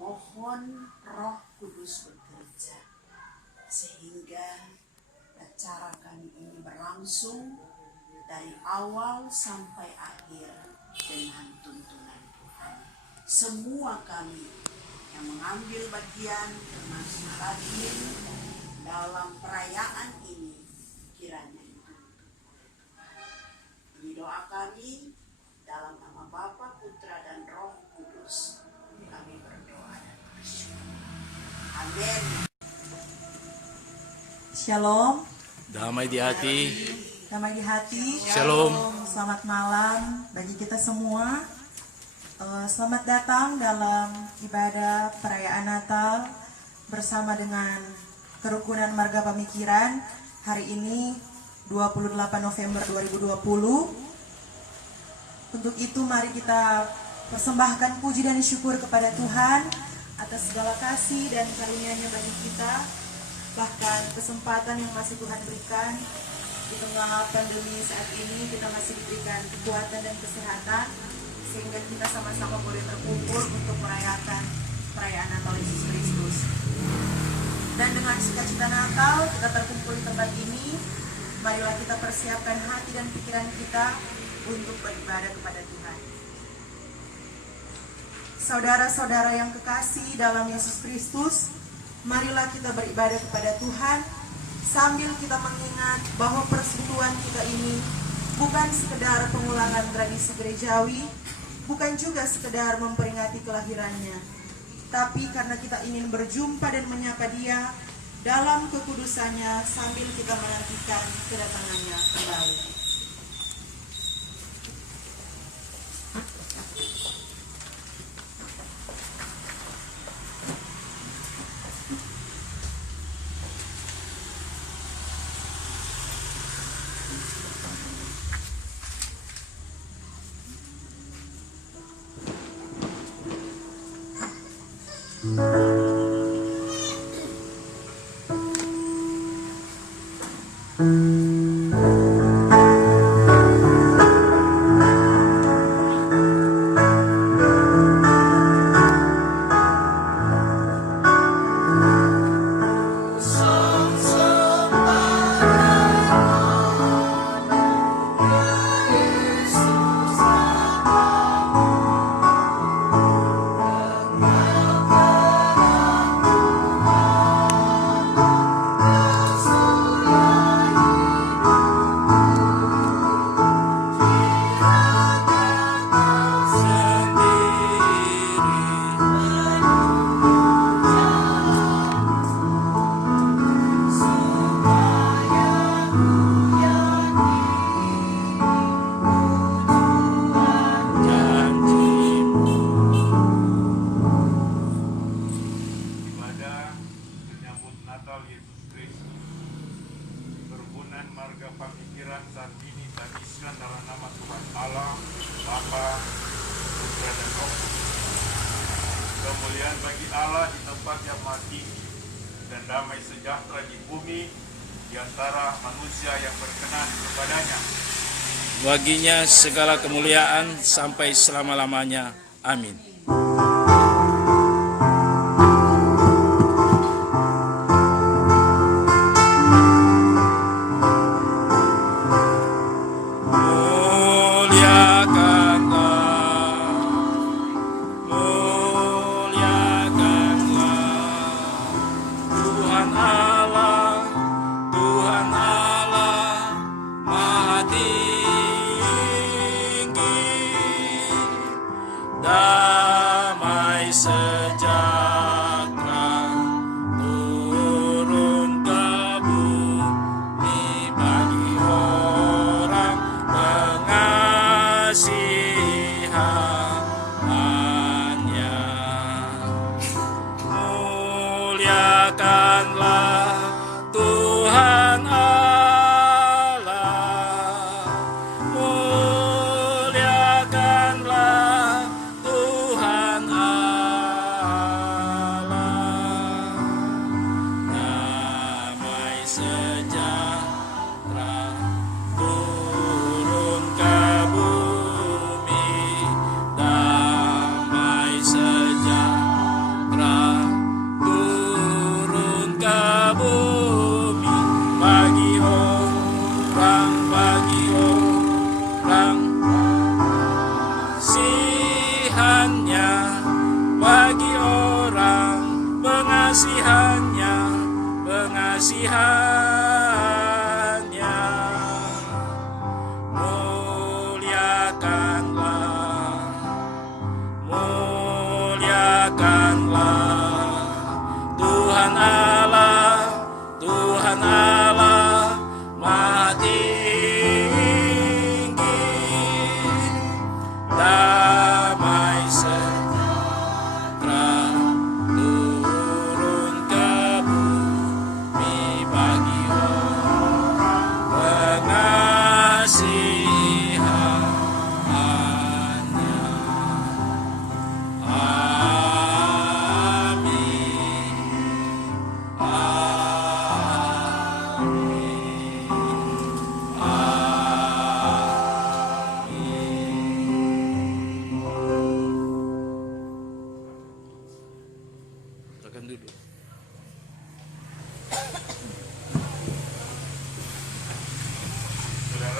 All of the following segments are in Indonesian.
Mohon Roh Kudus bekerja sehingga acara kami ini berlangsung dari awal sampai akhir dengan tuntunan Tuhan. Semua kami yang mengambil bagian termasuk hadir dalam perayaan ini kiranya dituntun oleh Tuhan. Ini doa kami dalam nama Bapa, Putra, dan Roh Kudus. Kami berdoa dan bersyukur. Amin. Shalom. Damai di hati. Damai di hati. Shalom. Selamat malam bagi kita semua. Selamat datang dalam ibadah perayaan Natal bersama dengan Kerukunan Marga Pemikiran. Hari ini 28 November 2020. Untuk itu mari kita persembahkan puji dan syukur kepada Tuhan atas segala kasih dan karunia-Nya bagi kita, bahkan kesempatan yang masih Tuhan berikan di tengah pandemi saat ini. Kita masih diberikan kekuatan dan kesehatan sehingga kita sama-sama boleh berkumpul untuk merayakan perayaan Natal Yesus Kristus. Dan dengan sukacita Natal kita terkumpul di tempat ini, marilah kita persiapkan hati dan pikiran kita untuk beribadah kepada Tuhan. Saudara-saudara yang kekasih dalam Yesus Kristus, marilah kita beribadah kepada Tuhan sambil kita mengingat bahwa persekutuan kita ini bukan sekedar pengulangan tradisi gerejawi, bukan juga sekedar memperingati kelahirannya, tapi karena kita ingin berjumpa dan menyapa Dia dalam kekudusannya sambil kita menantikan kedatangannya kembali. Kemuliaan bagi Allah di tempat yang maha tinggi dan damai sejahtera di bumi di antara manusia yang berkenan kepadanya. Baginya segala kemuliaan sampai selama-lamanya. Amin. Damai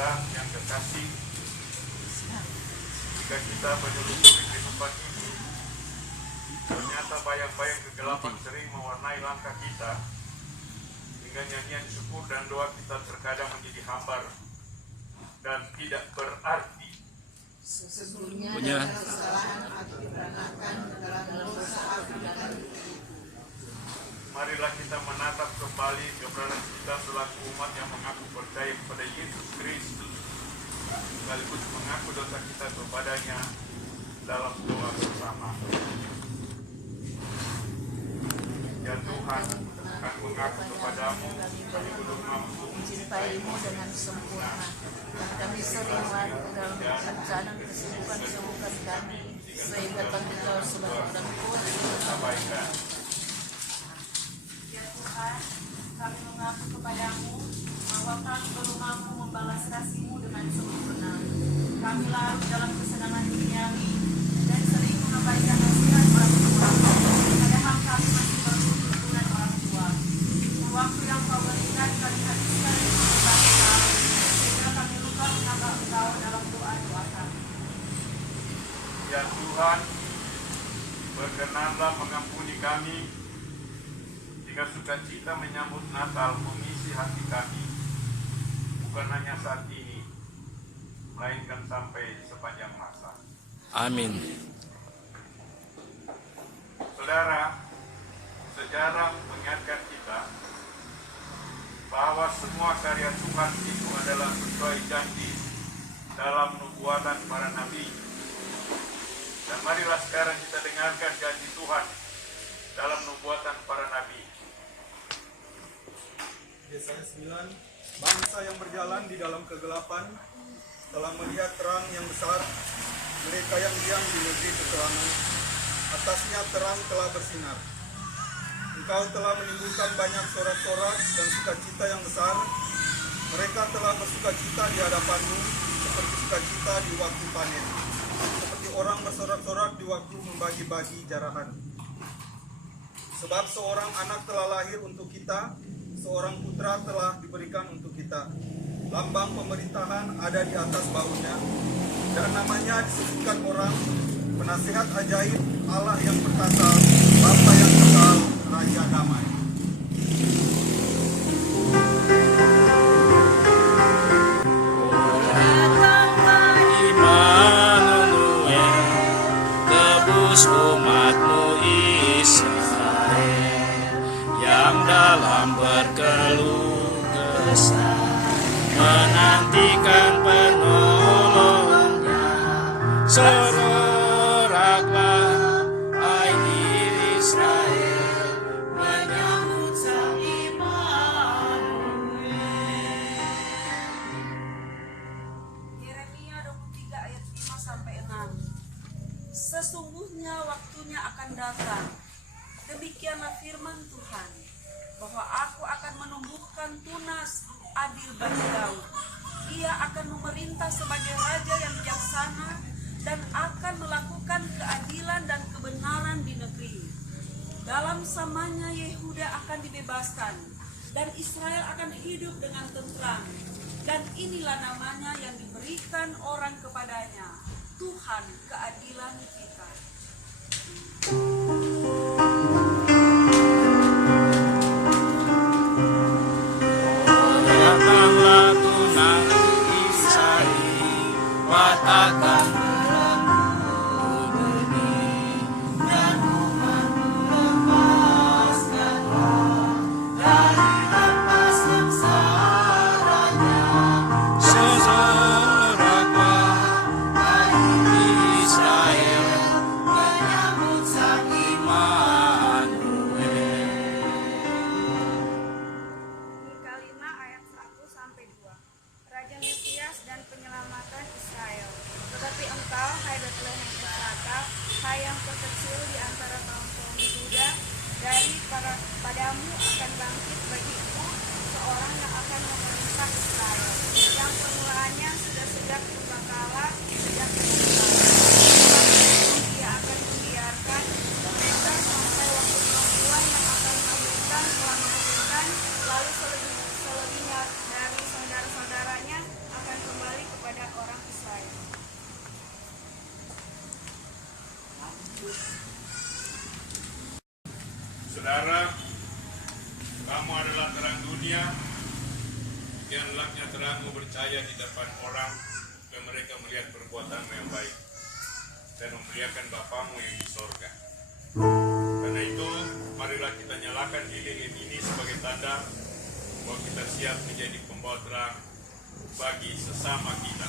saudara yang kekasih, jika kita menelusuri kehidupan ini, ternyata bayang-bayang kegelapan sering mewarnai langkah kita, hingga nyanyian syukur dan doa kita terkadang menjadi hambar dan tidak berarti. Sesungguhnya Punya. dalam kesalahan aku diperanakan, dalam dosa aku dan Marilah kita menatap kembali keberadaan kita selaku umat yang mengaku percaya kepada Yesus Kristus, sekaligus mengaku dosa kita kepadanya dalam doa bersama. Ya Tuhan, kami mengaku kepadamu, kami belum mampu mencintaimu dengan sempurna. Dan kami sering larut dalam bencana kesibukan kami, sehingga kami tahu sebagai orang kuat abaikan. Ya Tuhan, kami mengaku kepadamu bahwa kami belum mampu membalas kasih-Mu dengan sempurna. Kami larut dalam kesenangan duniawi dan sering mengabaikan nasihat orang tua. Padahal kami masih perlu tuntunan orang tua. Waktu yang Kau berikan kami habiskan dengan berbagai hal, sehingga kami lupa menambah Engkau dalam doa-doa kami. Ya Tuhan, berkenanlah mengampuni kami jika sukacita menyambut Natal mengisi hati kami, bukan hanya saat ini, melainkan sampai sepanjang masa. Amin. Saudara, sejarah mengingatkan kita bahwa semua karya Tuhan itu adalah sesuai janji dalam nubuatan para nabi. Dan marilah sekarang kita dengarkan janji Tuhan dalam nubuatan para nabi. Yesaya 9, bangsa yang berjalan di dalam kegelapan telah melihat terang yang besar. Mereka yang diam di negeri kekelaman, atasnya terang telah bersinar. Engkau telah menimbulkan banyak sorak-sorak dan sukacita yang besar. Mereka telah bersukacita di hadapanmu, seperti sukacita di waktu panen, seperti orang bersorak-sorak di waktu membagi-bagi jarahan. Sebab seorang anak telah lahir untuk kita, seorang putra telah diberikan untuk kita. Lambang pemerintahan ada di atas bahunya, dan namanya disebutkan orang, penasihat ajaib, Allah yang perkasa, Bapa yang kekal, Raja damai. Immanuel, tebus umatmu Israel, yang dalam berkeluh kesah menantikan penolongnya. Soraklah, hai Israel, menyambut Sang Immanuel. Yeremia 23 ayat 5-6. Sesungguhnya waktunya akan datang, demikianlah firman Tuhan, bahwa aku akan menumbuhkan tunas adil bagi Daud. Ia akan memerintah sebagai raja yang bijaksana dan akan melakukan keadilan dan kebenaran di negeri. Dalam samanya Yehuda akan dibebaskan dan Israel akan hidup dengan tentram. Dan inilah namanya yang diberikan orang kepadanya, Tuhan keadilan kita. Datanglah tunang Isa'i, watakkan berembuk benih, dan umatmu lepaskanlah dari lepas sengsaranya. Soraklah, hai Israel, menyambut Sang Immanuel. Mika 5 ayat 1-2. Raja Mesias dan penyelamatan Israel. Tetapi supaya di depan orang mereka melihat perbuatanmu yang baik dan memuliakan Bapamu yang di sorga. Karena itu, marilah kita nyalakan lilin ini sebagai tanda bahwa kita siap menjadi pembawa terang bagi sesama kita.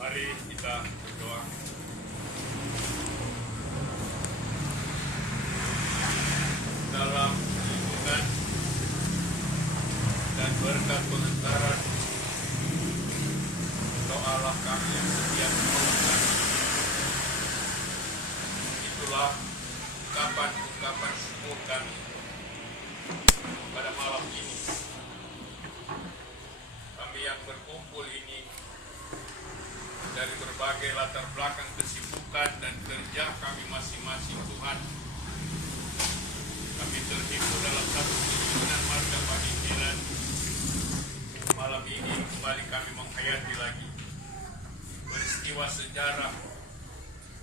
Mari kita berdoa. Dalam lindungan dan berkat pengantaran doalah kami yang setia menolong kami. Itulah ungkapan-ungkapan syukur kami pada malam ini. Kami yang berkumpul ini dari berbagai latar belakang kesibukan dan kerja kami masing-masing, Tuhan. Kami terhimpun dalam satu keinginan marga pamikiran. Malam ini kembali kami menghayati lagi peristiwa sejarah,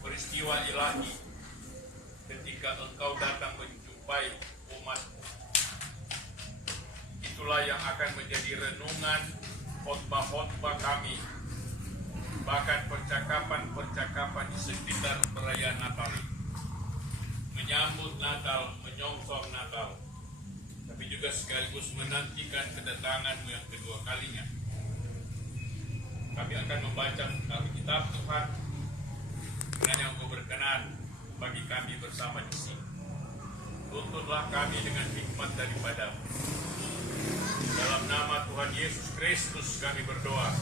peristiwa ilahi ketika Engkau datang menjumpai umat-Mu. Itulah yang akan menjadi renungan khotbah-khotbah kami, bahkan percakapan-percakapan di sekitar perayaan Natal ini. Menyambut Natal, menyongsong Natal. juga sekaligus menantikan kedatangan-Mu yang kedua kalinya. Kami akan membaca Alkitab Tuhan, kiranya Engkau berkenan bagi kami bersama di sini. Tuntutlah kami dengan hikmat daripada-Mu. Dalam nama Tuhan Yesus Kristus kami berdoa.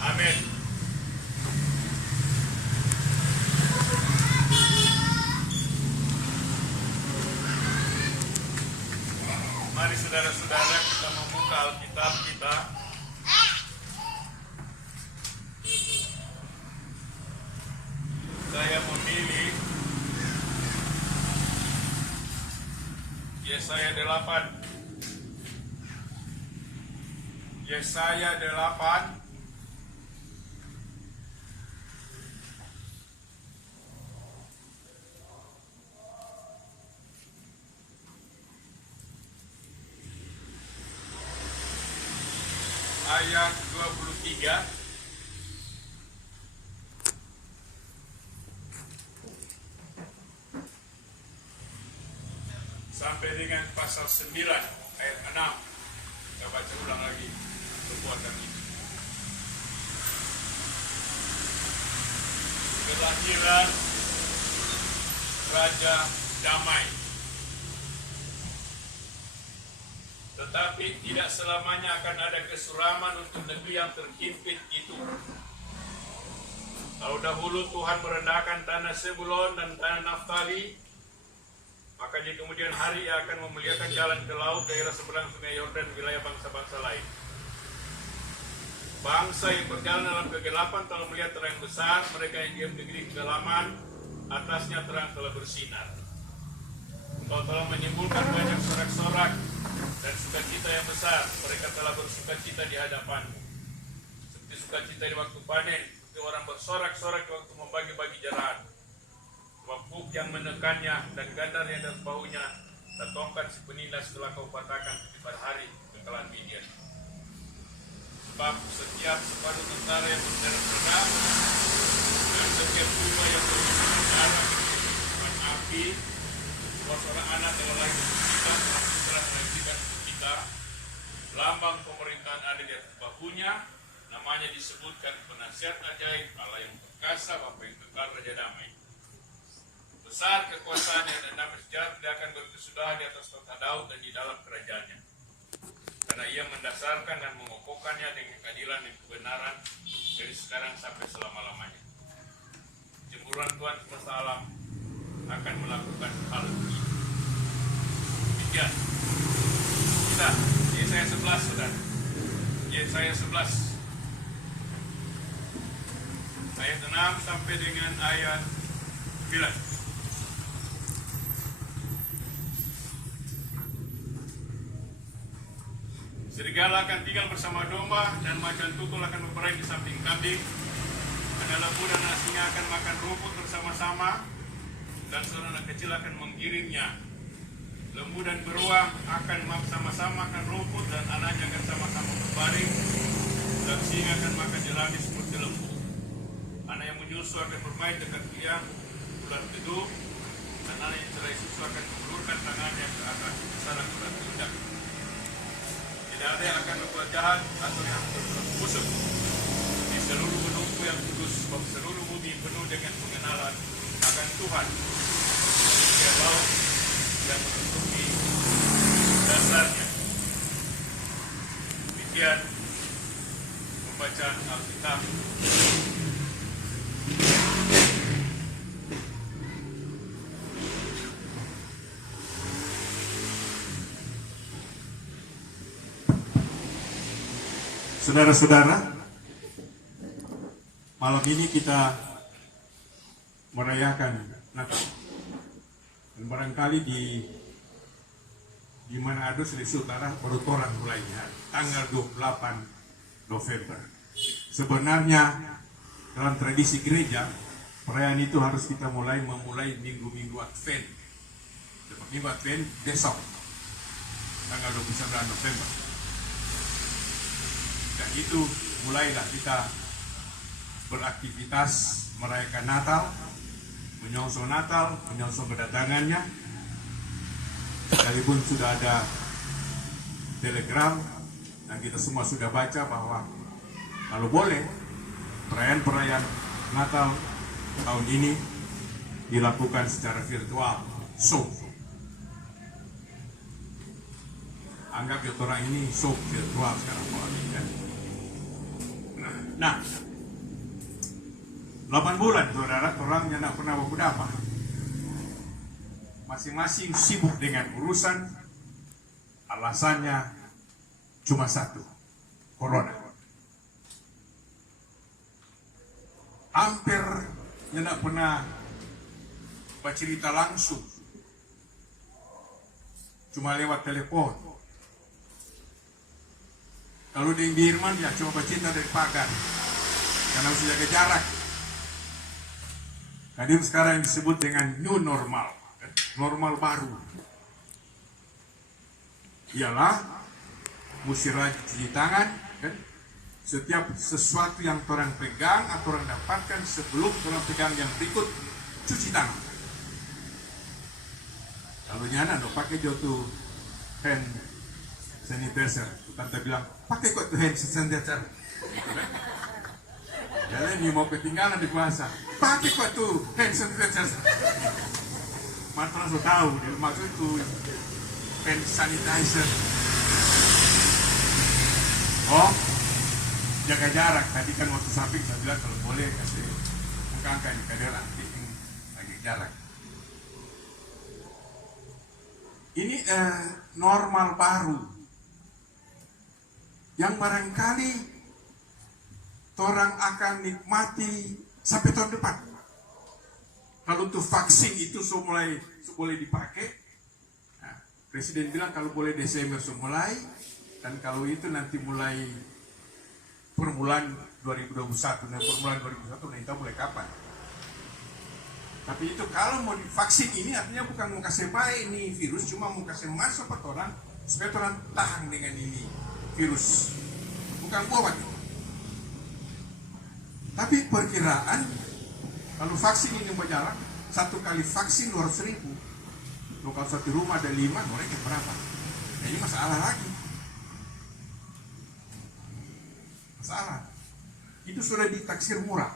Amin. Mari saudara-saudara kita membuka Alkitab kita. Saya memilih Yesaya 8. Yesaya 8 ayat 23 sampai dengan pasal 9 ayat 6. Kita baca ulang lagi perbuatan ini. Kelahiran Raja Damai. Tetapi tidak selamanya akan ada kesuraman untuk negeri yang terhimpit itu. Kalau dahulu Tuhan merendahkan tanah Sebulon dan tanah Naftali, maka di kemudian hari Ia akan memuliakan jalan ke laut, daerah seberang sungai Yordan, wilayah bangsa-bangsa lain. Bangsa yang berjalan dalam kegelapan telah melihat terang besar, mereka yang diam di negeri kegelapan, atasnya terang telah bersinar. Engkau telah menimbulkan banyak sorak-sorak dan sukacita yang besar, mereka telah bersukacita di hadapan-Mu. Seperti sukacita di waktu panen, seperti orang bersorak-sorak di waktu membagi-bagi jarahan. Sebab buk yang menekannya dan gandar yang dari bahunya, dan tongkat si penindas telah Kau patahkan pada hari kekalahan Midian. Sebab setiap separuh tentara yang berdarah pedang dan setiap rumah yang berisi darah dengan api, seorang anak yang lain kita telah menyaksikan untuk kita. Lambang pemerintahan ada di atas bahunya, namanya disebutkan penasihat ajaib, Allah yang perkasa, Bapa yang kekal, Raja Damai. Besar kekuasaannya dan damai sejahtera tidak akan berkesudahan di atas tahta Daud dan di dalam kerajaannya. Karena Ia mendasarkan dan mengokohkannya dengan keadilan dan kebenaran dari sekarang sampai selama-lamanya. Cemburuan Tuhan semesta alam akan melakukan hal ini. Demikian. Kita Yesaya 11, saudara. Yesaya 11 ayat 6 sampai dengan ayat 9. Serigala akan tinggal bersama domba, dan macan tutul akan berbaring di samping kambing. Anak lembu dan anak singa akan makan rumput bersama-sama, dan seorang anak kecil akan menggiringnya. Lembu dan beruang akan sama-sama makan rumput, dan anaknya akan sama-sama berbaring, dan singa akan makan jerami seperti lembu. Anak yang menyusu akan bermain dekat tiang ular teduh, dan anak yang cerai susu akan mengulurkan tangannya ke atas sarang ular tindak. Tidak ada yang akan berbuat jahat atau yang berbuat busuk di seluruh gunungku yang kudus, sebab seluruh bumi penuh dengan pengenalan akan Tuhan. Dia laut yang menutupi dasarnya. Demikian pembacaan Alkitab. Saudara-saudara, malam ini kita merayakan Natal. Dan barangkali di Manado, Sulawesi Utara baru toran mulainya tanggal 28 November. Sebenarnya dalam tradisi gereja, perayaan itu harus kita memulai minggu-minggu Advent. Minggu Advent besok, tanggal 29 November. Dan itu mulailah kita beraktivitas merayakan Natal, menyongsong Natal, menyongsong kedatangannya. Sekalipun sudah ada telegram, dan kita semua sudah baca bahwa kalau boleh perayaan Natal tahun ini dilakukan secara virtual. So, anggap ya orang ini so virtual sekarang kan. Nah, 8 bulan saudara, orangnya tidak pernah apa. Masing-masing sibuk dengan urusan, alasannya cuma satu, corona. Hampir tidak pernah bercerita langsung, cuma lewat telepon. Kalau di Birman ya cuma bercerita dari pagar, karena harus jaga jarak. Hadir sekarang yang disebut dengan new normal, normal baru. Ialah mesti rajin cuci tangan, kan? Setiap sesuatu yang orang pegang atau orang dapatkan sebelum orang pegang yang berikut, cuci tangan. Kalau nyana dong pakai jotu hand sanitizer, tante bilang pakai kok tuh hand sanitizer. Jalan ini mau ketinggalan di puasa, pakai kok tuh hand sanitizer. Mata langsung tahu, maksud itu hand sanitizer. Oh, jaga jarak. Tadi kan waktu samping saya bilang kalau boleh kasih angka di kadang nanti lagi jarak. Ini normal baru yang barangkali orang akan nikmati sampai tahun depan. Kalau untuk vaksin itu mulai boleh dipakai, nah, Presiden bilang kalau boleh Desember mulai, dan kalau itu nanti mulai permulaan 2021, nah permulaan 2021 nanti mulai kapan. Tapi itu kalau mau divaksin ini artinya bukan mau kasih baik nih virus, cuma mau kasih masuk ke orang supaya orang tahan dengan ini virus, bukan obat. Tapi perkiraan kalau vaksin ini berjalan, satu kali vaksin 200.000. Kalau satu rumah ada 5, mereka berapa? Nah, ini masalah lagi. Masalah. Itu sudah ditaksir murah.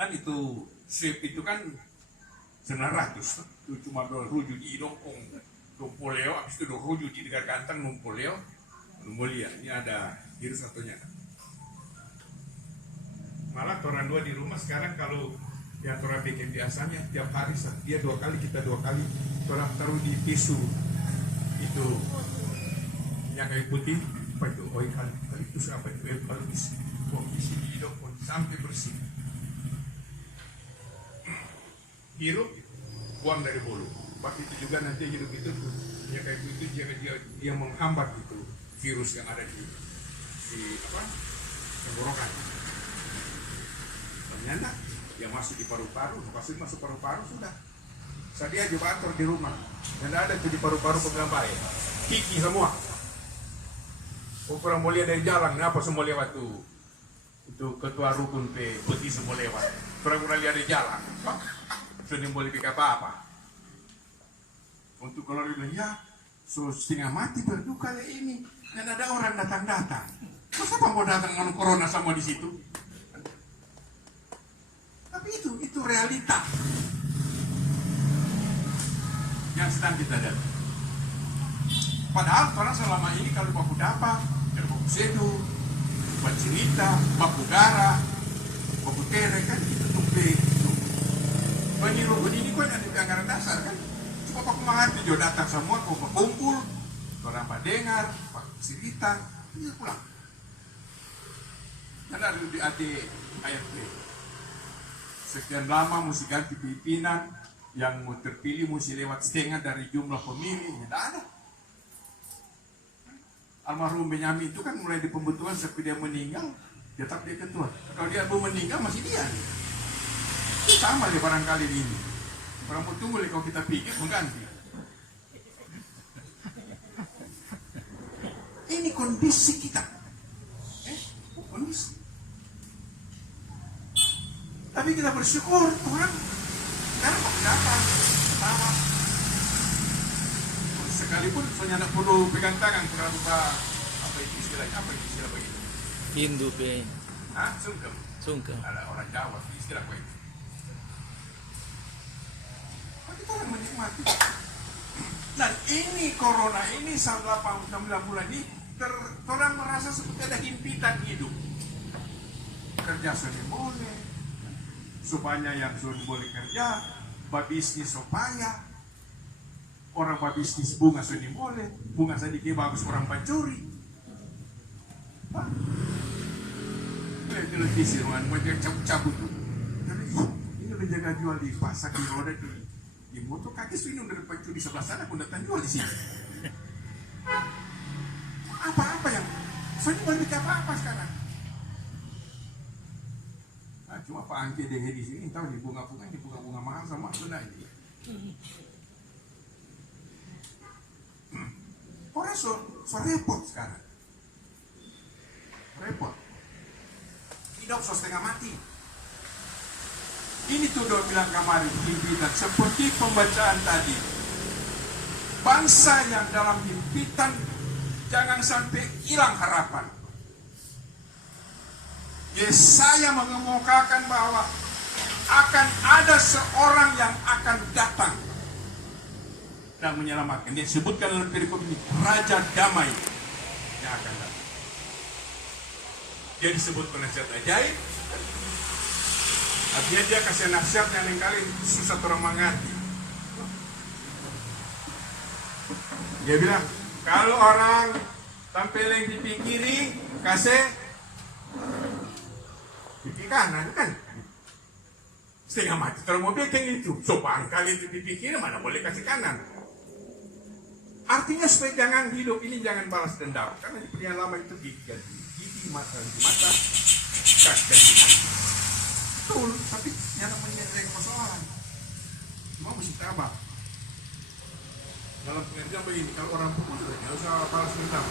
Kan itu swab itu kan 900. Itu cuma rujuk di dongkong. Numpoleo, habis itu rujuk di dekat kantang numpoleo. Mulia, ini ada virus satunya. Malah orang dua di rumah sekarang kalau ya orang bikin biasanya tiap hari dia 2 kali, kita 2 kali, orang taruh di tisu itu yang kayu putih, apa itu? Oh itu apa itu? Kalau isi hidung sampai bersih. Hirup, buang dari bulu. Waktu itu juga nanti hidup itu yang kayu putih dia menghambat itu virus yang ada di tenggorokan. Ternyata dia masuk di paru-paru, masuk paru-paru sudah. Saya aja bator di rumah, dan ada tuh di paru-paru pegang baik, kiki semua. Orang mau lihat dari jalan, kenapa semua lewat tuh? Itu ketua rukun pergi semua lewat. Orang mulai lihat dari jalan, sudah boleh pikir apa-apa. Untuk kalau dia bilang ya, setengah mati berduka ya ini, dan ada orang datang-datang. Masa apa mau datang dengan corona sama di situ? Tapi itu realita yang sedang kita lihat. Padahal orang selama ini kalau baku dapa, kalau baku sedu, baku cerita, baku gara, baku tere kan itu tumpe. Penyirukan ini kok yang di anggaran dasar kan. Cuma baku mengerti jo datang semua, baku berkumpul, orang pak dengar, baku cerita, itu pulang. Dan ada di ayat B. Sekian lama mesti ganti pimpinan, yang mau terpilih mesti lewat setengah dari jumlah pemilih. Tidak ada. Almarhum Benyamin itu kan mulai di pembentukan sampai dia meninggal, tetap dia ketua. Kalau dia belum meninggal masih dia. Sama dia barangkali ini. Orang mau tunggu kalau kita pikir mengganti. Ini kondisi kita. Kondisi. Tapi kita bersyukur Tuhan, karena apa? Pertama, sekalipun soalnya nak perlu pegang tangan kurang lupa apa itu istilahnya, apa itu istilah begitu? Hindu pe. Hah? Sungkem. Sungkem. Ada orang Jawa istilah apa itu? Kita orang menikmati. Dan ini corona ini selama 8 bulan ini orang merasa seperti ada himpitan hidup. Kerja sudah boleh, supaya yang sudah boleh kerja, babisnis supaya orang babisnis bunga sudah boleh, bunga sedikit bagus orang pencuri. Televisi ruangan mereka cabut-cabut tuh. Ini udah jaga jual di pasar di roda di motor kaki sudah dari pencuri sebelah sana pun datang jual di sini. Apa-apa yang soalnya balik apa-apa sekarang. Nah, cuma Pak Angke deh di sini tahu di bunga-bunga mahal sama benar ini. Orang so repot sekarang. Repot. Hidup so setengah mati. Ini tuh udah bilang kemarin himpitan seperti pembacaan tadi. Bangsa yang dalam himpitan jangan sampai hilang harapan. Yesaya mengemukakan bahwa akan ada seorang yang akan datang dan menyelamatkan. Dia sebutkan dalam perikop ini Raja Damai yang akan datang. Dia disebut penasihat ajaib. Artinya dia kasih nasihat yang lain-kali susah orang mengerti. Dia bilang, kalau orang tampil yang pipi kiri, kasih pipi kanan kan? Setengah mati kalau mobil kayak itu. Sopan kali itu pipi kiri, mana boleh kasih kanan. Artinya supaya jangan hidup ini jangan balas dendam. Karena di pilihan lama itu gigi mata, kaki ganti kaki. Betul, tapi yang namanya persoalan. Cuma mesti tabah. Dalam pengertian begini, kalau orang pukul tidak usah balas dendam.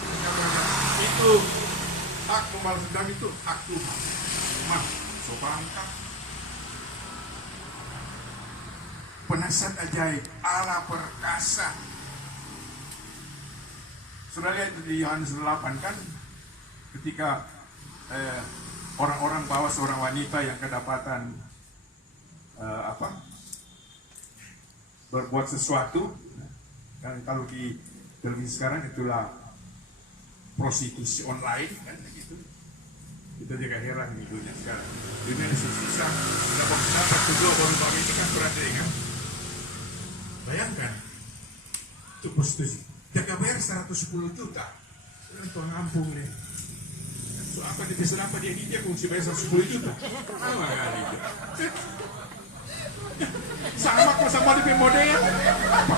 Itu hak membalas dendam itu hak Tuhan. Cuma sopan kan. Penasihat ajaib, Allah perkasa. Sudah lihat di Yohanes 8 kan, ketika orang-orang bawa seorang wanita yang kedapatan berbuat sesuatu, kan kalau di televisi sekarang itulah prostitusi online kan begitu. Kita juga heran di dunia sekarang. Dunia ini susah. Kenapa kedua baru ini kan berada dengan. Bayangkan, itu prostitusi. Jaga bayar 110 juta. Itu ngampung nih. So, apa dia pesan apa dia kongsi bayar 110 juta. Sama kali itu. Sama kok sama di model. Apa?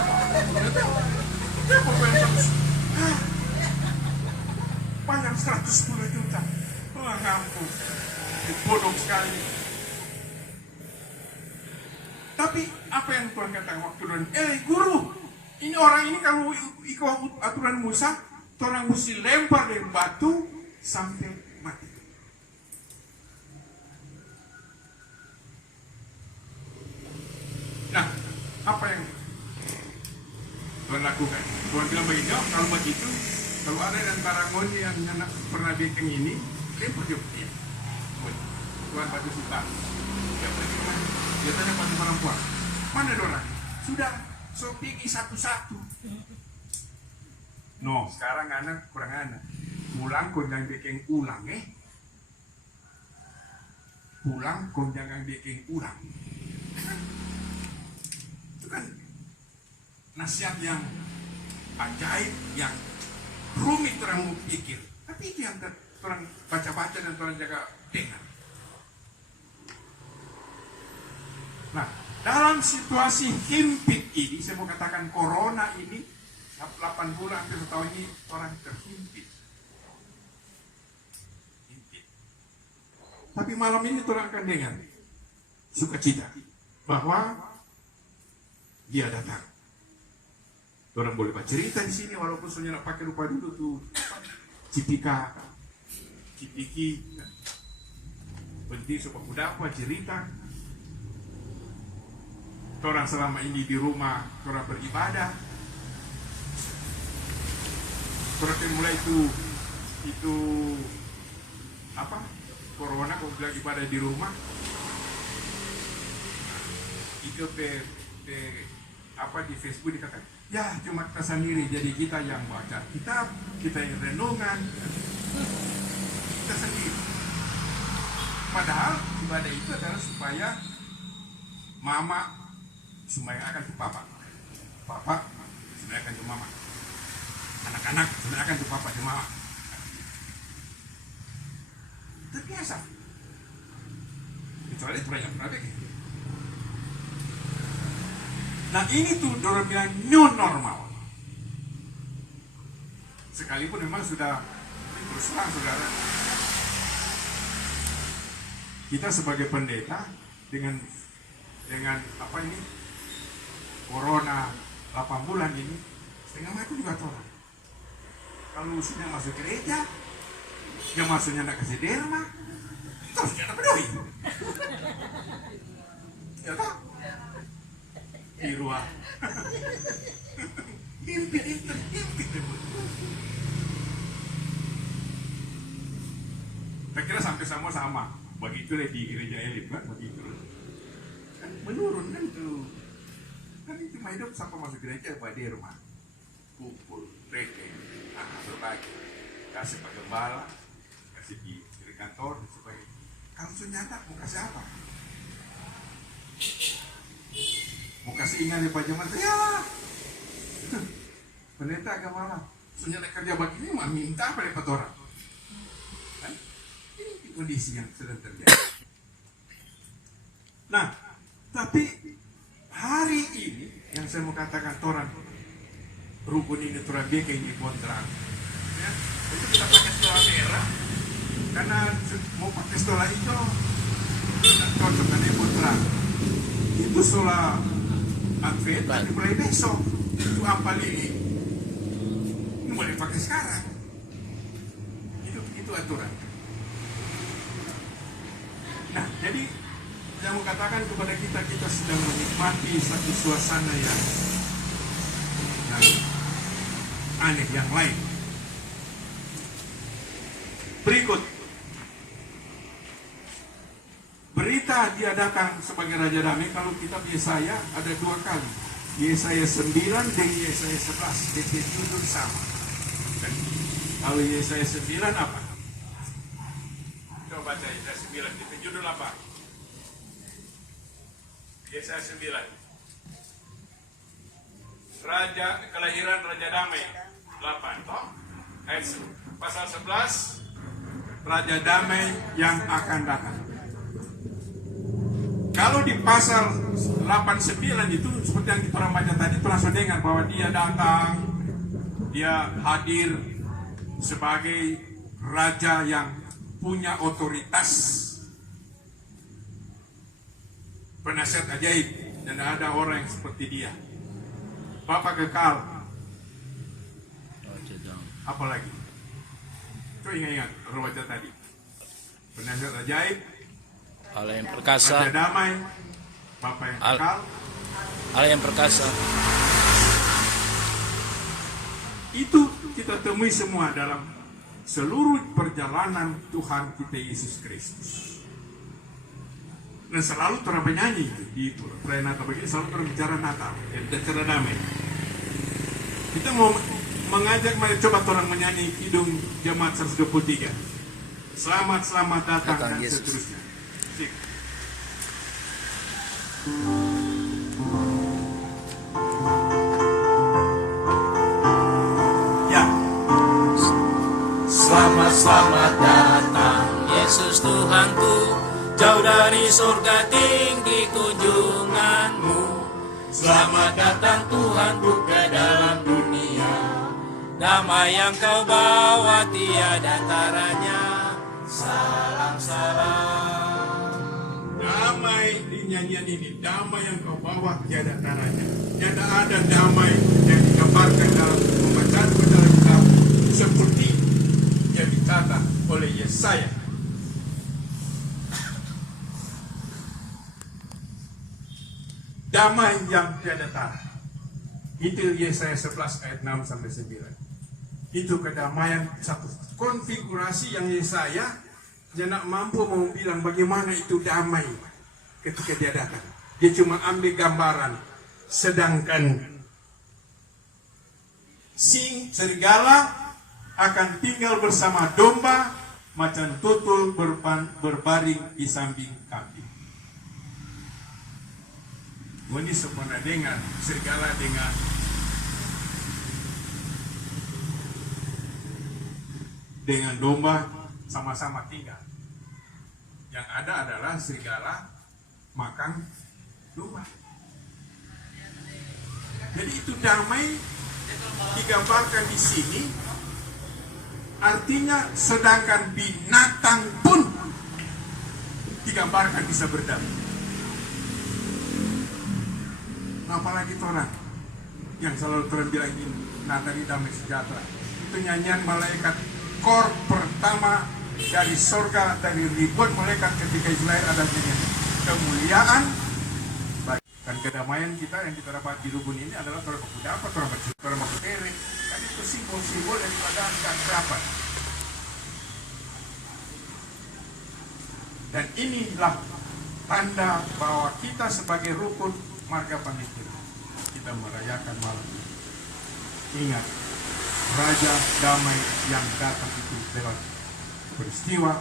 Dia mau bayar 110. Banyak 110 juta. Wah ngampung. Bodoh sekali. Tapi apa yang Tuhan katakan waktu dan guru, ini orang ini kalau ikut aturan Musa, orang mesti lempar dari batu sampai mati. Nah, apa yang Tuhan lakukan? Tuhan bilang begini, kalau begitu, kalau ada di antara ngoni yang pernah bikin ini, lempar dia. Tuhan batu sultan. Dia pergi kemana? Dia tanya pada perempuan, mana orang? Sudah, so pergi satu-satu. No, sekarang anak kurang anak. Pulang kau jangan bikin ulang Pulang kau jangan bikin ulang. Itu kan nasihat yang ajaib, yang rumit orang mau pikir. Tapi itu yang orang baca-baca dan orang jaga dengar. Nah, dalam situasi himpit ini, saya mau katakan corona ini, 8 bulan hampir setahun ini orang terhimpit. Tapi malam ini orang akan dengar sukacita bahwa dia datang. Orang boleh bercerita di sini walaupun soalnya nak pakai rupa dulu tuh cipika, cipiki, penting supaya mudah apa cerita. Orang selama ini di rumah, orang beribadah. Seperti mulai itu apa? Corona kau bilang ibadah di rumah. Itu apa di Facebook dikatakan, ya cuma kita sendiri, jadi kita yang baca kitab, kita yang renungan, kita sendiri. Padahal ibadah itu adalah supaya mama sembahyangkan ke papa, papa sembahyangkan ke mama, anak-anak sembahyangkan ke papa ke mama. Terbiasa. Kecuali perayaan. Nah ini tuh orang bilang new normal. Sekalipun memang sudah terus terang saudara, kita sebagai pendeta dengan apa ini corona 8 bulan ini setengah mati juga orang. Kalau usianya masuk gereja, yang masuknya nak kasih derma, terus jangan peduli. Ya tak? Di ruang. Impit. Saya kira sampai sama. Begitulah di gereja elit kan, begitu. Kan menurun kan tuh. Kan itu mah hidup sampai masuk gereja buat di rumah. Kumpul, reke, berbagi. Kasih Pak Gembala, kasih di kantor dan sebagainya. Kalau ternyata mau kasih apa? Mau kasih ingat Pak Jamal, ya pendeta agama lah. Ternyata kerja begini mah minta apa dapat orang? Kan? Ini kondisi yang sedang terjadi. Nah, tapi hari ini yang saya mau katakan orang rukun ini orang BK ini kontrak. Ya, itu kita pakai stola merah karena mau pakai stola hijau tidak cocok karena kontrak. Itu stola Advent dimulai besok. Itu apa ini? Ini boleh pakai sekarang. Itu aturan. Nah, jadi saya mau katakan kepada kita sedang menikmati satu suasana yang aneh, yang lain. Berikut, berita dia datang sebagai Raja Damai. Kalau kita Yesaya ada 2 kali, Yesaya 9 dan Yesaya 11, DP judul sama. Dan kalau Yesaya 9 apa? Coba baca Yesaya 9, DP judul apa? Yesaya 9, kelahiran Raja Damai 8, toh? Ayat pasal 11, Raja Damai yang akan datang. Kalau di pasal 89 itu seperti yang kita baca tadi, itu langsung dengar bahwa dia datang, dia hadir sebagai raja yang punya otoritas, penasihat ajaib, dan ada orang yang seperti dia. Bapa kekal. Apa lagi? Coba ingat raja tadi. Penasihat ajaib, Allah yang perkasa, Raja Damai, Bapa yang kekal, Allah yang perkasa. Itu kita temui semua dalam seluruh perjalanan Tuhan kita Yesus Kristus. Dan selalu orang penyanyi di perayaan Natal begini, selalu orang bicara Natal, bicara damai. Kita mau mengajak mereka, coba orang menyanyi Kidung Jemaat 123. Selamat datang dan Yesus. seterusnya. Sip. Ya. Selamat datang Yesus Tuhanku, jauh dari surga tinggi kunjunganmu. Selamat datang Tuhanku ke dalam dunia, damai yang kau bawa tiada taranya. Salam Damai di nyanyian ini, damai yang kau bawa tiada taranya. Tiada ada damai yang digambarkan dalam pembacaan dalam kitab seperti yang dicatat oleh Yesaya. Damai yang tiada tara. Itu Yesaya 11 ayat 6 sampai 9. Itu kedamaian, satu konfigurasi yang Yesaya tidak mampu mau bilang bagaimana itu damai ketika dia datang. Dia cuma ambil gambaran. Sedangkan serigala akan tinggal bersama domba, macan tutul berbaring di samping kambing. Ini sebenarnya dengan serigala dengan domba sama-sama tinggal. Yang ada adalah serigala makan domba. Jadi itu damai digambarkan di sini, artinya sedangkan binatang pun digambarkan bisa berdamai. Apalagi orang yang selalu terbilang ini Natali damai sejahtera. Itu nyanyian malaikat kor pertama dari surga, dari ribuan malaikat ketika Israel ada nyanyian kemuliaan dan kedamaian kita yang kita dapat di rukun ini adalah orang baku dapat, orang baku tere. Kan itu simbol-simbol daripada keakraban. Dan inilah tanda bahwa kita sebagai rukun marga panitia kita merayakan malam ini. Ingat, Raja Damai yang datang itu lewat peristiwa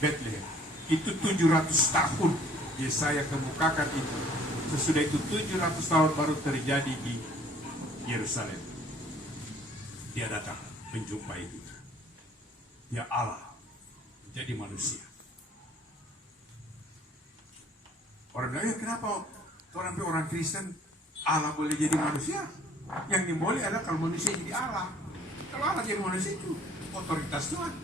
Bethlehem. Itu 700 tahun Yesaya kemukakan itu. Sesudah itu 700 tahun baru terjadi di Yerusalem. Dia datang menjumpai kita. Ya Allah menjadi manusia. Orang bilang, kenapa orang Kristen Allah boleh jadi manusia? Yang dimulai adalah kalau manusia jadi Allah. Kalau Allah jadi manusia itu otoritas Tuhan.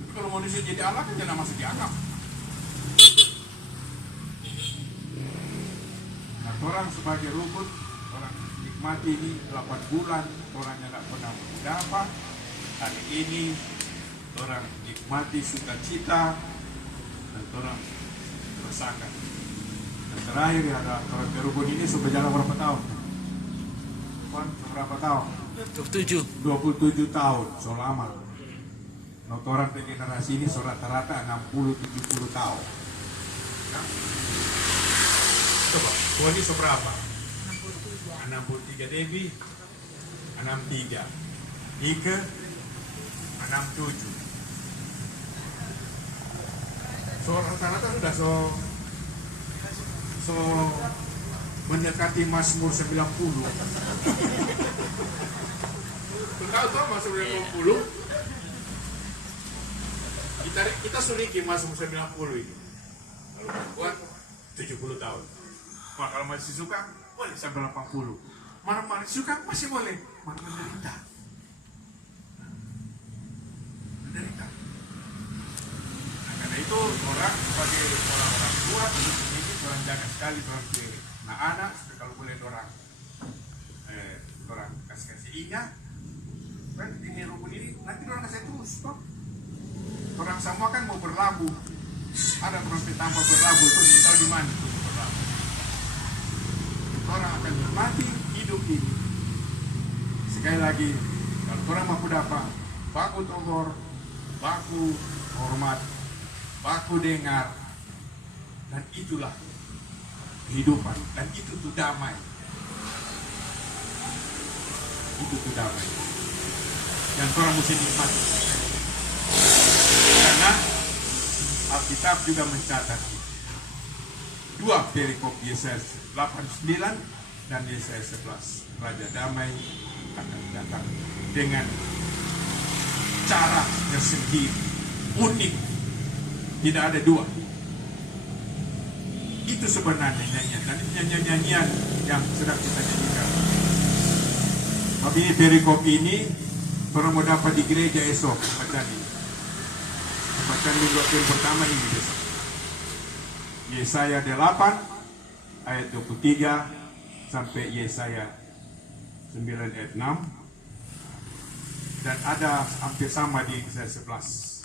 Tapi kalau manusia jadi Allah kan tidak masuk dianggap. Nah, orang sebagai rukun, orang nikmati ini 8 bulan, orangnya tidak pernah dapat. Hari ini orang nikmati sukacita dan orang rasakan. Dan terakhir ada orang berukun ini sudah jalan berapa tahun? Berapa tahun? 27 tahun, so lama. Orang generasi ini so rata-rata 60-70 tahun. Ya? Coba, Tuhan ini seberapa? 63 Debbie, 63 Ike, 67. So rata-rata sudah so mendekati Mazmur 90. Tahu tuh Mazmur 90? Kita suriki Mazmur 90 ini. Kalau buat 70 tahun. Nah, kalau masih suka, boleh sampai 80. Mana masih suka, masih boleh. Mana menderita. Menderita. Nah, karena itu orang sebagai orang tua, ini orang jaga sekali orang kiri. Nah, anak kalau boleh orang kasih ingat, kan ini rukun ini nanti orang kasih terus toh. Orang semua kan mau berlabuh, ada orang tambah berlabuh itu tahu di mana itu berlabuh. Orang akan nikmati hidup ini. Sekali lagi, kalau orang mampu dapat baku togor, baku hormat, baku dengar, dan itulah kehidupan, dan itu tuh damai. Itu tuh damai yang orang mesti nikmati. Karena Alkitab juga mencatat dua perikop Yesaya 89 dan Yesaya 11. Raja damai akan datang dengan cara yang sendiri, unik, tidak ada dua. Itu sebenarnya nyanyian yang sedang kita nyanyikan. Tapi ini perikop ini orang mau dapat di gereja esok bacaan minggu yang pertama ini besok. Yesaya 8 ayat 23 sampai Yesaya 9 ayat 6, dan ada hampir sama di Yesaya 11.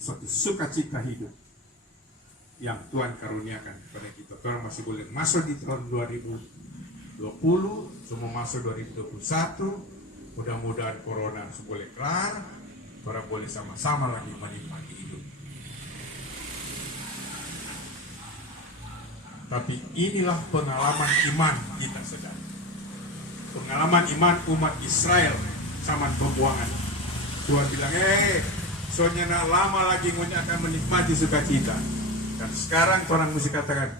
Suatu sukacita hidup yang Tuhan karuniakan kepada kita. Orang masih boleh masuk di tahun 2021 2020, semua masuk 2021. Mudah-mudahan corona boleh kelar, orang boleh sama-sama lagi menikmati hidup. Tapi inilah pengalaman iman kita sedang. Pengalaman iman umat Israel sama pembuangan. Tuhan bilang, soalnya nak lama lagi ngunya akan menikmati sukacita. Dan sekarang orang mesti katakan,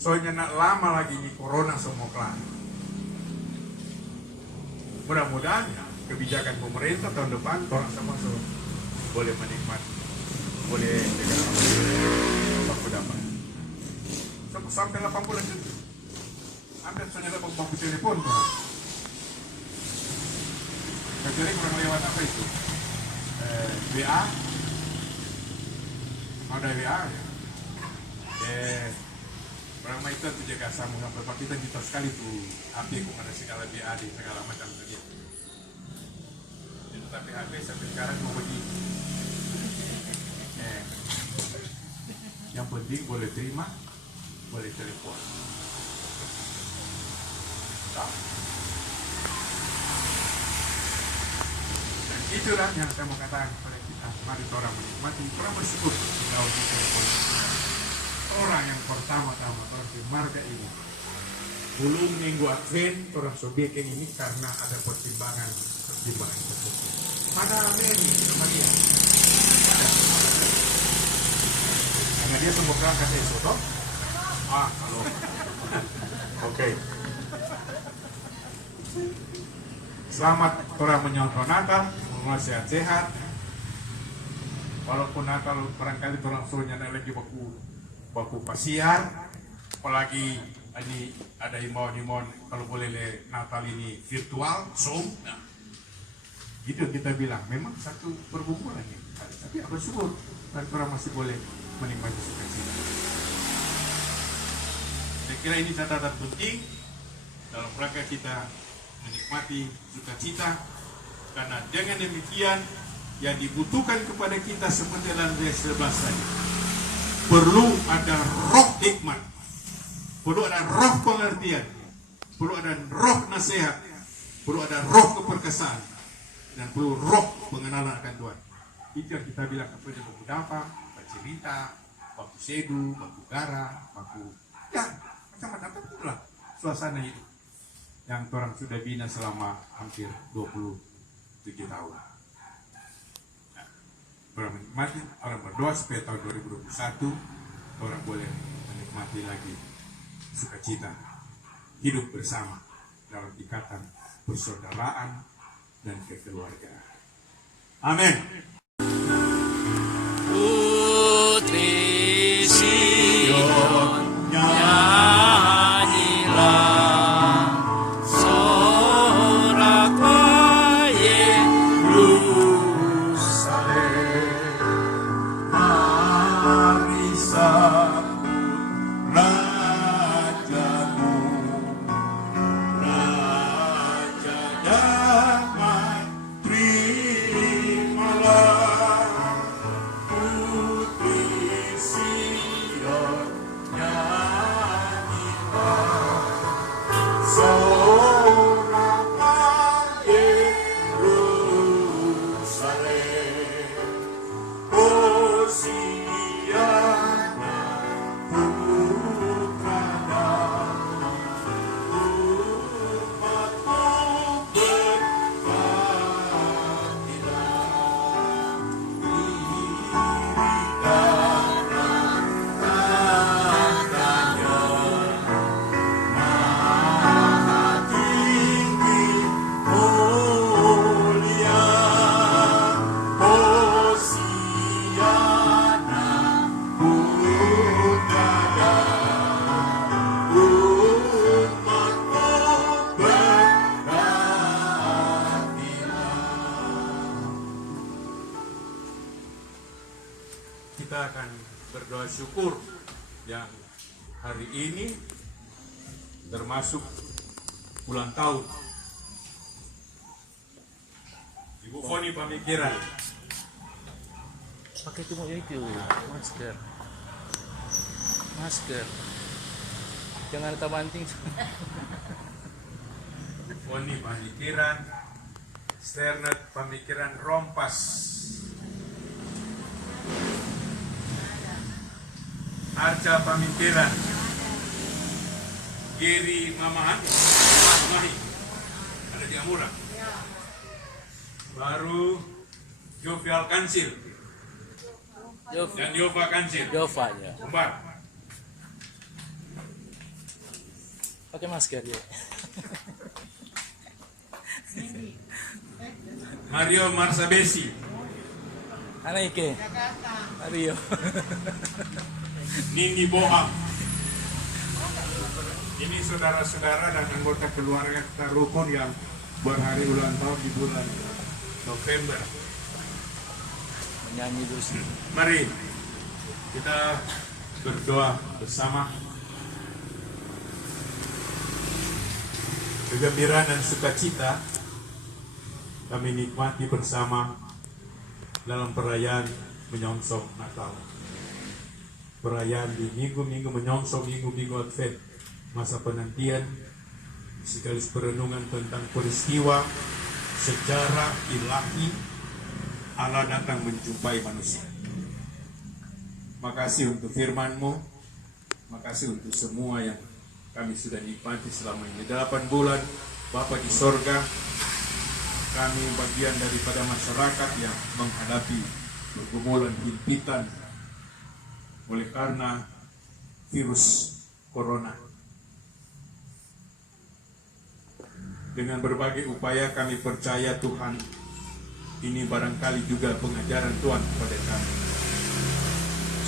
soalnya nak lama lagi ini corona semua kelar. Mudah-mudahan ya, kebijakan pemerintah tahun depan orang sama boleh menikmati, boleh sampai dapat. Sampai 8 bulan itu, hampir soalnya dapat bangku telepon. Kecuali kurang lewat apa itu? WA, ada WA ya. Orang itu tuh jaga sambungan berapa kita sekali tuh HP kok ada segala WA di segala macam tadi. Itu tapi HP sampai sekarang mau begini. Yang penting boleh terima, boleh telepon. Dan itulah yang saya mau katakan kepada kita. Mari orang menikmati, orang bersyukur kalau di telepon. Orang yang pertama-tama orang di marga ini belum minggu Advent orang sobikin ini karena ada pertimbangan tersebut. Mana Mary sama dia? Karena dia semua berangkat esok toh? Kalau oke. Selamat orang menyambut Natal, semoga sehat-sehat. Walaupun Natal barangkali orang suruhnya lagi baku pasiar, apalagi ini ada himbauan kalau boleh Natal ini virtual, Zoom. Nah, gitu kita bilang memang satu perkumpulan ini, tapi bersyukur dan orang masih boleh menikmati sukacita. Saya kira ini catatan penting dalam rangka kita menikmati sukacita, karena dengan demikian yang dibutuhkan kepada kita seperti dalam ayat 11 tadi. Perlu ada roh hikmat, perlu ada roh pengertian, perlu ada roh nasihat, perlu ada roh keperkasaan, dan perlu roh pengenalan akan Tuhan. Itu yang kita bilang kepada baku dapa, cerita, baku sedu, baku gara, baku ya macam-macam itulah suasana hidup yang orang sudah bina selama hampir 27 tahun. Orang menikmati, orang berdoa supaya tahun 2021 orang boleh menikmati lagi sukacita hidup bersama dalam ikatan persaudaraan dan kekeluargaan. Amin. Putri Sion, nyanyilah sorak Yerusalem. Mari sambut Rajamu, Raja damai, terimalah Putri Sion, nyanyilah sorak Yerusalem. Hosiana putra Daud, umatmu berbahagialah, dirikanlah tandanya, maha tinggi mulia. Hosiana putra Daud, umatmu berbahagialah. Kita akan berdoa syukur yang hari ini termasuk ulang tahun Ibu Foni Pamikiran. Pakai cuma itu masker. Jangan terbanting. Oni pamikiran, Sternet pamikiran rompas, Arca pamikiran, Giri Mamahan, Mamahi, ada di Amura. Baru Jovial Kansil dan Yova Kansil. Jova ya. Kembar. Pakai masker ya. Mario Marsabesi, Anak Ike. Mario. Nindi Boham. Ini saudara-saudara dan anggota keluarga kita rukun yang berhari ulang tahun di bulan November. Menyanyi terus. Mari kita berdoa bersama. Kegembiraan dan sukacita kami nikmati bersama dalam perayaan menyongsong Natal. Perayaan di minggu-minggu menyongsong minggu-minggu Advent, masa penantian sekaligus perenungan tentang peristiwa sejarah ilahi Allah datang menjumpai manusia. Makasih untuk firman-Mu, makasih untuk semua yang kami sudah nikmati selama ini. 8 bulan Bapa di sorga, kami bagian daripada masyarakat yang menghadapi pergumulan himpitan oleh karena virus corona. Dengan berbagai upaya kami percaya Tuhan, ini barangkali juga pengajaran Tuhan kepada kami,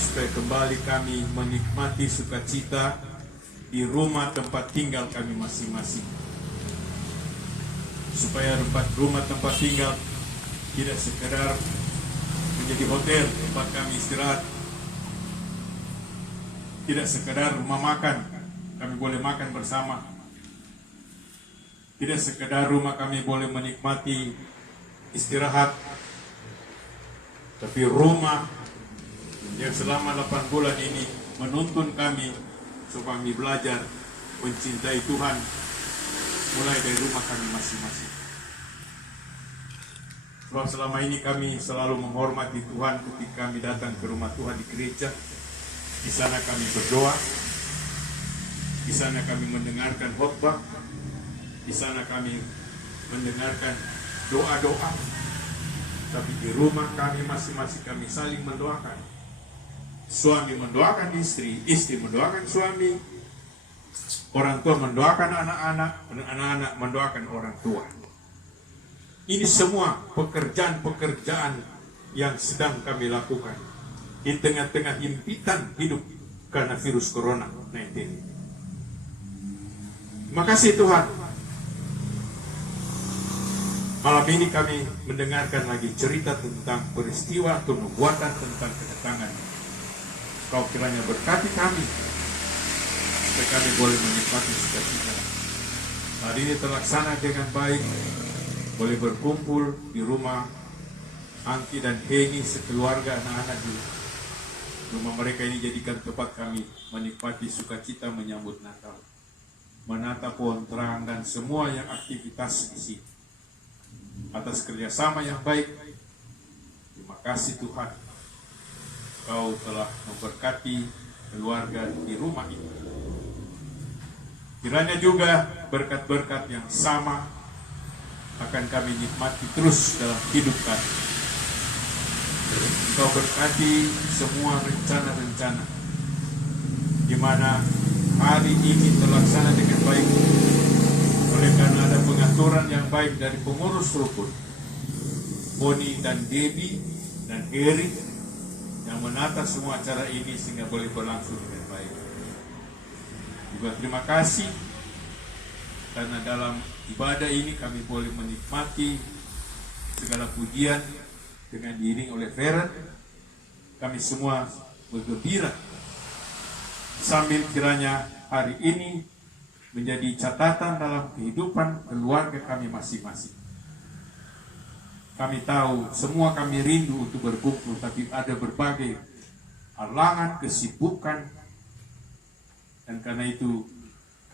supaya kembali kami menikmati sukacita di rumah tempat tinggal kami masing-masing. Supaya rumah tempat tinggal tidak sekedar menjadi hotel tempat kami istirahat, tidak sekedar rumah makan kami boleh makan bersama, tidak sekedar rumah kami boleh menikmati istirahat, tapi rumah yang selama 8 bulan ini menuntun kami supaya kami belajar mencintai Tuhan mulai dari rumah kami masing-masing. Sebab selama ini kami selalu menghormati Tuhan ketika kami datang ke rumah Tuhan di gereja. Di sana kami berdoa, di sana kami mendengarkan khotbah, di sana kami mendengarkan doa-doa. Tapi di rumah kami masing-masing kami saling mendoakan. Suami mendoakan istri, istri mendoakan suami, orang tua mendoakan anak-anak, dan anak-anak mendoakan orang tua. Ini semua pekerjaan-pekerjaan yang sedang kami lakukan di tengah-tengah himpitan hidup karena virus corona-19. Terima kasih Tuhan. Malam ini kami mendengarkan lagi cerita tentang peristiwa atau nubuatan tentang kedatangan. Kau kiranya berkati kami supaya kami boleh menikmati sukacita. Hari ini terlaksana dengan baik, boleh berkumpul di rumah Angki dan Heni sekeluarga anak-anak di rumah mereka ini. Jadikan tempat kami menikmati sukacita menyambut Natal, menata pohon terang dan semua yang aktivitas di sini. Atas kerjasama yang baik, terima kasih Tuhan. Kau telah memberkati keluarga di rumah ini. Kiranya juga berkat-berkat yang sama akan kami nikmati terus dalam hidup kami. Kau berkati semua rencana-rencana di mana hari ini terlaksana dengan baik oleh karena ada pengaturan yang baik dari pengurus rukun Boni dan Debbie dan Heri yang menata semua acara ini sehingga boleh berlangsung dengan baik. Juga terima kasih karena dalam ibadah ini kami boleh menikmati segala pujian dengan diiringi oleh Feren. Kami semua bergembira sambil kiranya hari ini menjadi catatan dalam kehidupan keluarga kami masing-masing. Kami tahu semua kami rindu untuk berkumpul, tapi ada berbagai halangan, kesibukan, dan karena itu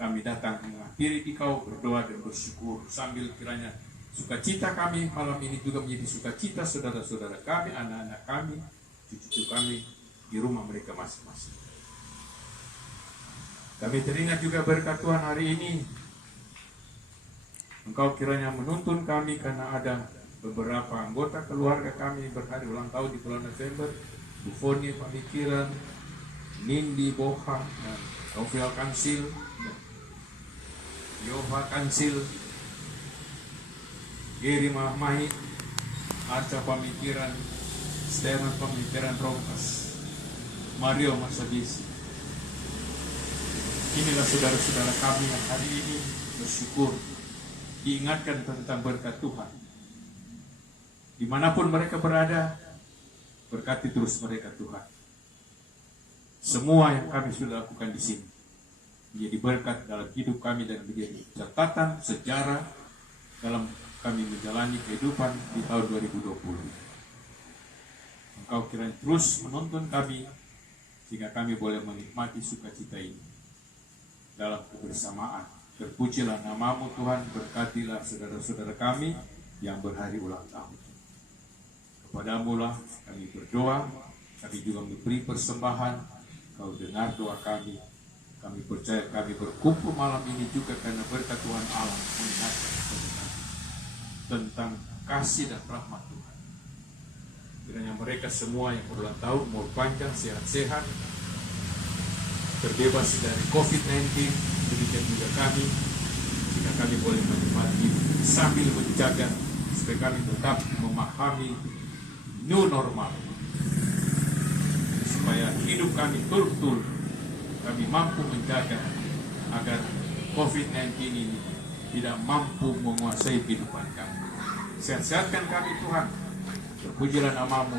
kami datang mengakhiri Dikau berdoa dan bersyukur sambil kiranya sukacita kami malam ini juga menjadi sukacita saudara-saudara kami, anak-anak kami, cucu-cucu kami di rumah mereka masing-masing. Kami teringat juga berkat Tuhan hari ini. Engkau kiranya menuntun kami karena ada beberapa anggota keluarga kami berhari ulang tahun di bulan November. Bu Foni Pamikiran, Nindi Boha, dan Novel Kansil, Yoha Kansil, Geri Mahmahi, Arca Pamikiran, Steman Pamikiran Rompas, Mario Masagisi. Inilah saudara-saudara kami yang hari ini bersyukur diingatkan tentang berkat Tuhan. Dimanapun mereka berada, berkati terus mereka Tuhan. Semua yang kami sudah lakukan di sini menjadi berkat dalam hidup kami dan menjadi catatan sejarah dalam kami menjalani kehidupan di tahun 2020. Engkau kiranya terus menuntun kami sehingga kami boleh menikmati sukacita ini dalam kebersamaan. Terpujilah namamu Tuhan, berkatilah saudara-saudara kami yang berhari ulang tahun. Kepadamu lah kami berdoa, kami juga memberi persembahan, Kau dengar doa kami. Kami percaya kami berkumpul malam ini juga karena berkat Tuhan Allah mengingatkan kepada kami tentang kasih dan rahmat Tuhan. Kiranya mereka semua yang berulang tahun, umur panjang, sehat-sehat, terbebas dari COVID-19, demikian juga kami, sehingga kami boleh menikmati sambil menjaga supaya kami tetap memahami new normal, supaya hidup kami betul-betul kami mampu menjaga agar COVID-19 ini tidak mampu menguasai kehidupan kami. Sehat-sehatkan kami Tuhan, terpujilah namamu.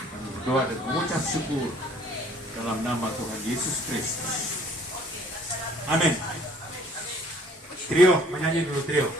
Kami berdoa dan mengucap syukur dalam nama Tuhan Yesus Kristus. Amin. Trio, menyanyi dulu trio.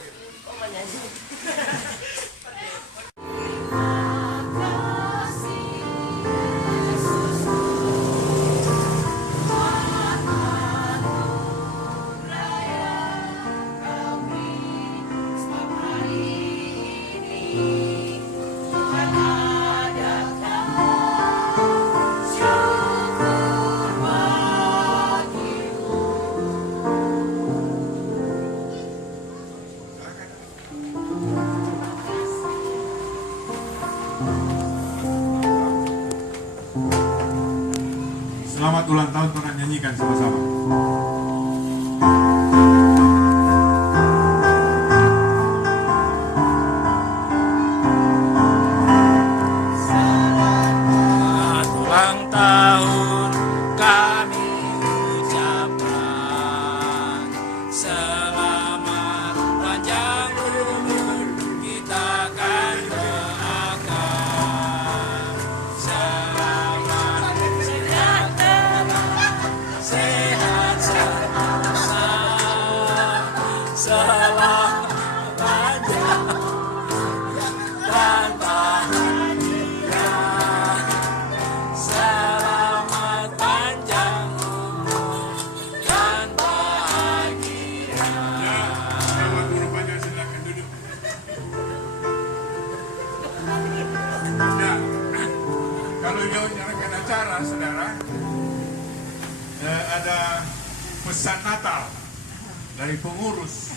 Selamat ulang tahun, Tuhan nyanyikan sama-sama. Selamat ulang tahun kami ucapkan, selamat panjang umur kita akan doakan, selamat sehat sentosa, selamat panjang dan bahagia, selamat panjang umur dan bahagia. Selamat berupanya, silakan duduk. Nah, kalau jauh menjalankan acara, saudara, ada pesan Natal dari pengurus.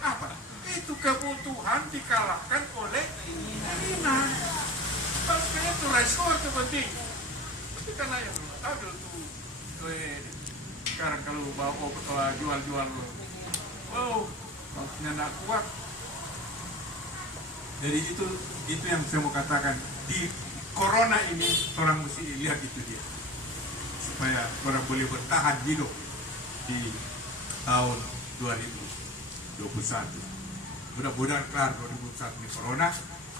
Apa? Itu kebutuhan dikalahkan oleh keinginan. Kalau sekarang itu resiko itu penting. Tapi karena yang ada tuh sekarang kalau bawa jual-jual, wow, maksudnya tidak kuat. Jadi itu yang saya mau katakan, di corona ini orang mesti lihat itu dia, supaya orang boleh bertahan hidup di tahun 2021. Mudah-mudahan kelar 2021 ini corona,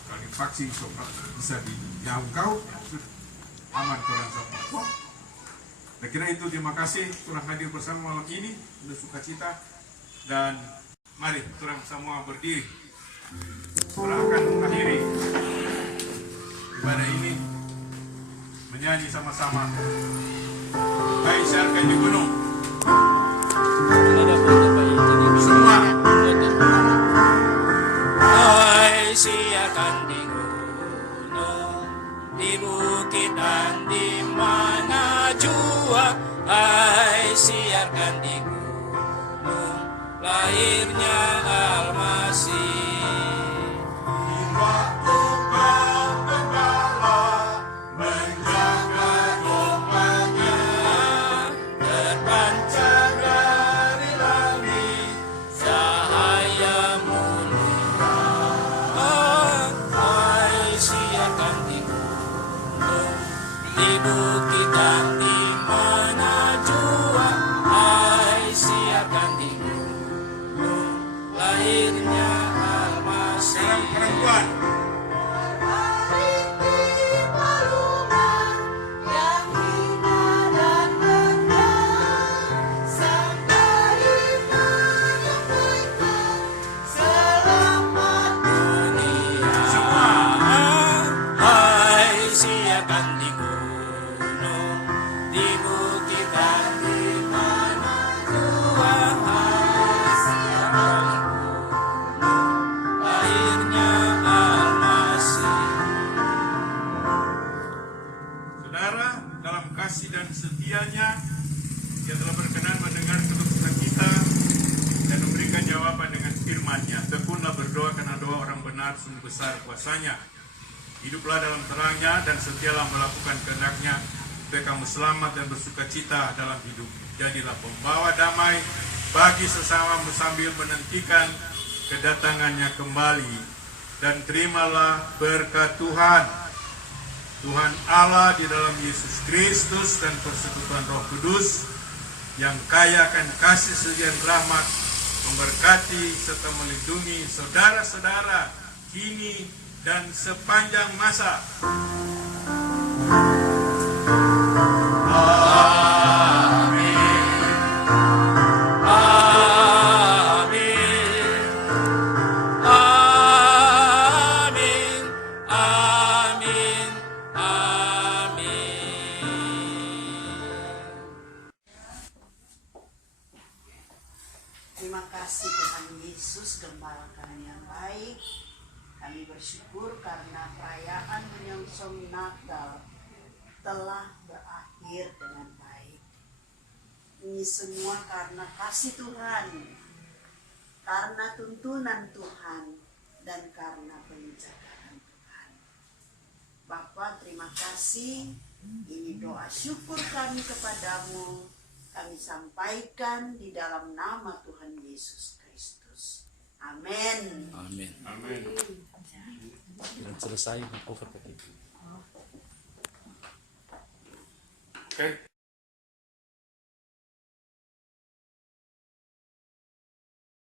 kalau vaksin bisa dijangkau, sudah aman orang semua. Saya kira itu, terima kasih telah hadir bersama malam ini, sudah sukacita, dan mari orang semua berdiri. Kita akan mengakhiri ibadah ini menyanyi sama-sama Hai siarkan di gunung. Ada foto bayi ini. Semua. Hai siarkan di gunung, di bukit dan di mana jua. Hai siarkan di gunung, lahirnya Almasih. Terpancar dari langit cahaya mulia. Hai siarkan di gunung, di bukit dan di mana jua. Hai siarkan di gunung, lahirnya Almasih. Sekarang perempuan. Hai siarkan di gunung, di bukit dan di mana jua. Hai siarkan di gunung, lahirnya Almasih. Saudara, dalam kasih dan setianya, Dia telah berkenan mendengar keluh kesah kita dan memberikan jawaban dengan firman-Nya. Tekunlah berdoa karena doa orang benar sungguh besar kuasanya. Hiduplah dalam terangnya dan setialah melakukan kehendak-Nya supaya kamu selamat dan bersuka cita dalam hidup. Jadilah pembawa damai bagi sesamamu sambil menantikan kedatangannya kembali. Dan terimalah berkat Tuhan. Tuhan Allah di dalam Yesus Kristus dan persekutuan Roh Kudus yang kaya akan kasih sejahtera rahmat memberkati serta melindungi saudara-saudara kini dan sepanjang masa. Terima kasih Tuhan Yesus, Gembala kami yang baik. Kami bersyukur karena perayaan menyongsong Natal telah berakhir dengan baik. Ini semua karena kasih Tuhan, karena tuntunan Tuhan, dan karena penjagaan Tuhan. Bapa, terima kasih. Ini doa syukur kami kepadamu. Kami sampaikan di dalam nama Tuhan Yesus Kristus. Amin. Amin. Amin. Dan selesai buku kata kita. Oke.